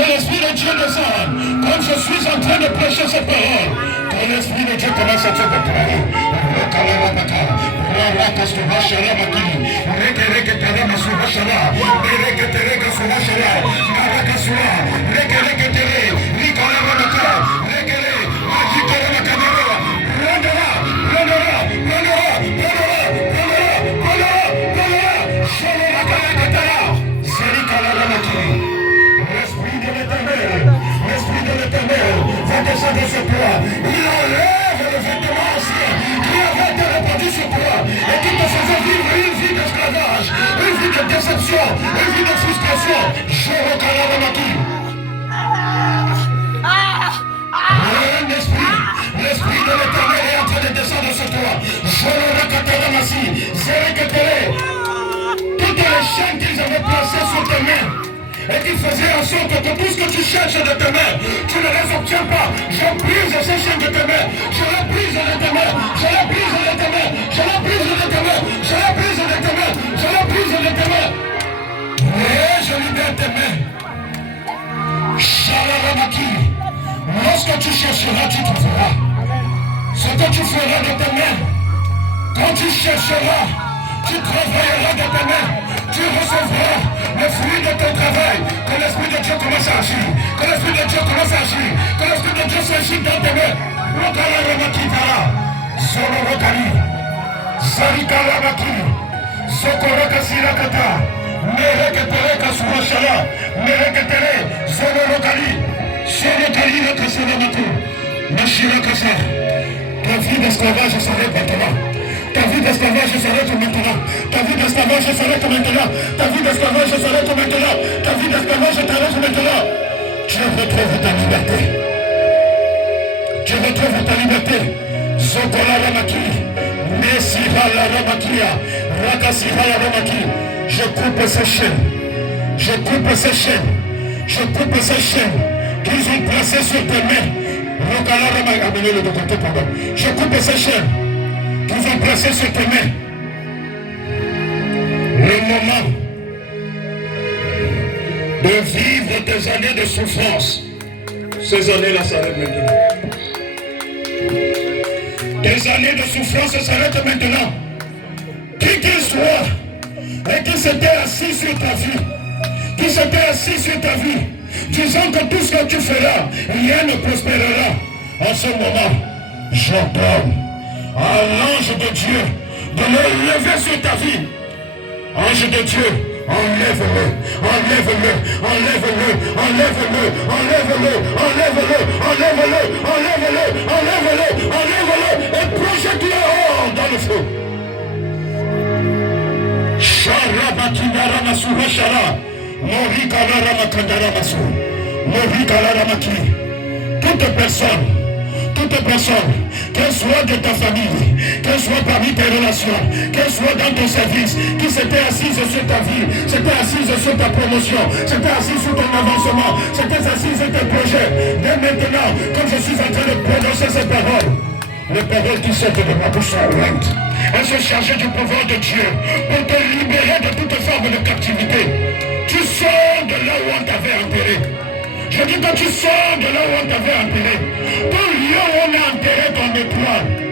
Que l'Esprit de Dieu descende. Comme je suis en train de prêcher cette parole, que l'Esprit de Dieu commence à te préparer. De ce poids, il enlève le vêtement ancien qui avait été répandu sur toi et qui te faisait vivre une vie d'esclavage, une vie de déception, une vie de frustration. Je reconnais le maquis. L'esprit de l'Éternel est en train de descendre sur toi. Je le reconnais ainsi. Toutes les chaînes qu'ils avaient placées sur tes mains et qui faisait en sorte que tout ce que tu cherches de tes mains, tu ne les obtiens pas. Je brise ces chaînes de tes mains. Je les brise de tes mains. Je les brise de tes mains. Je les brise de tes mains. Je les brise de tes mains. Je les brise de tes mains. Et je libère tes mains. Shalaramaki. Lorsque tu chercheras, tu trouveras. Ce que tu feras de tes mains, quand tu chercheras, tu travailleras de tes mains. Tu recevras le fruit de ton travail. Que l'Esprit de Dieu commence à agir. Que l'Esprit de Dieu commence à agir. Que l'Esprit de Dieu s'agit dans tes mains. Rokala Ramakitara. Zoro Rokali. Zarikala Maki. Zokoroka Sirakata. Mereketere Kasumashala. Mereketere. Zoro Rokali. Zoro Kali Rakasanamatu. Mashira Kasa. Ta vie d'esclavage s'arrête maintenant. Ta vie d'esclavage s'arrête maintenant. Ta vie d'esclavage s'arrête maintenant. Ta vie d'esclavage s'arrête maintenant. Ta vie d'esclavage s'arrête maintenant. Tu retrouves ta liberté. Tu retrouves ta liberté. Zokola Ramaki. Messira la Ramakia. Rakasira la Ramaki. Je coupe ces chaînes. Je coupe ces chaînes. Je coupe ces chaînes qu'ils ont placées sur tes mains. Rokala Ramaki. Amenez-le de côté, pardon. Je coupe ces chaînes qu'ils ont placé sur tes mains. Le moment de vivre des années de souffrance, ces années-là s'arrêtent maintenant. Des années de souffrance s'arrêtent maintenant. Qui qu'il soit et qui s'était assis sur ta vie, qui s'était assis sur ta vie, disant que tout ce que tu feras, rien ne prospérera. En ce moment, j'ordonne à l'ange de Dieu de le lever sur ta vie. Ange de Dieu, enlève-le, enlève-le, enlève-le, enlève-le, enlève-le, enlève-le, enlève-le, enlève-le, enlève-le, enlève-le et projette-le hors dans le feu. Sharabakinara Masurashara, Morikara Makandara Masu, Morikara Maki. Toute personne, qu'elle soit de ta famille, qu'elle soit parmi tes relations, qu'elle soit dans ton service, qui s'était assise sur ta vie, s'était assise sur ta promotion, s'était assise sur ton avancement, s'était assise sur tes projets. Dès maintenant, comme je suis en train de prononcer ces paroles, les paroles qui sortent de ma bouche sont lointes. Elles sont chargées du pouvoir de Dieu pour te libérer de toute forme de captivité. Tu sors de là où on t'avait enterré. Je dis que tu sors de là où on t'avait enterré. Ton lieu où on a enterré ton étoile.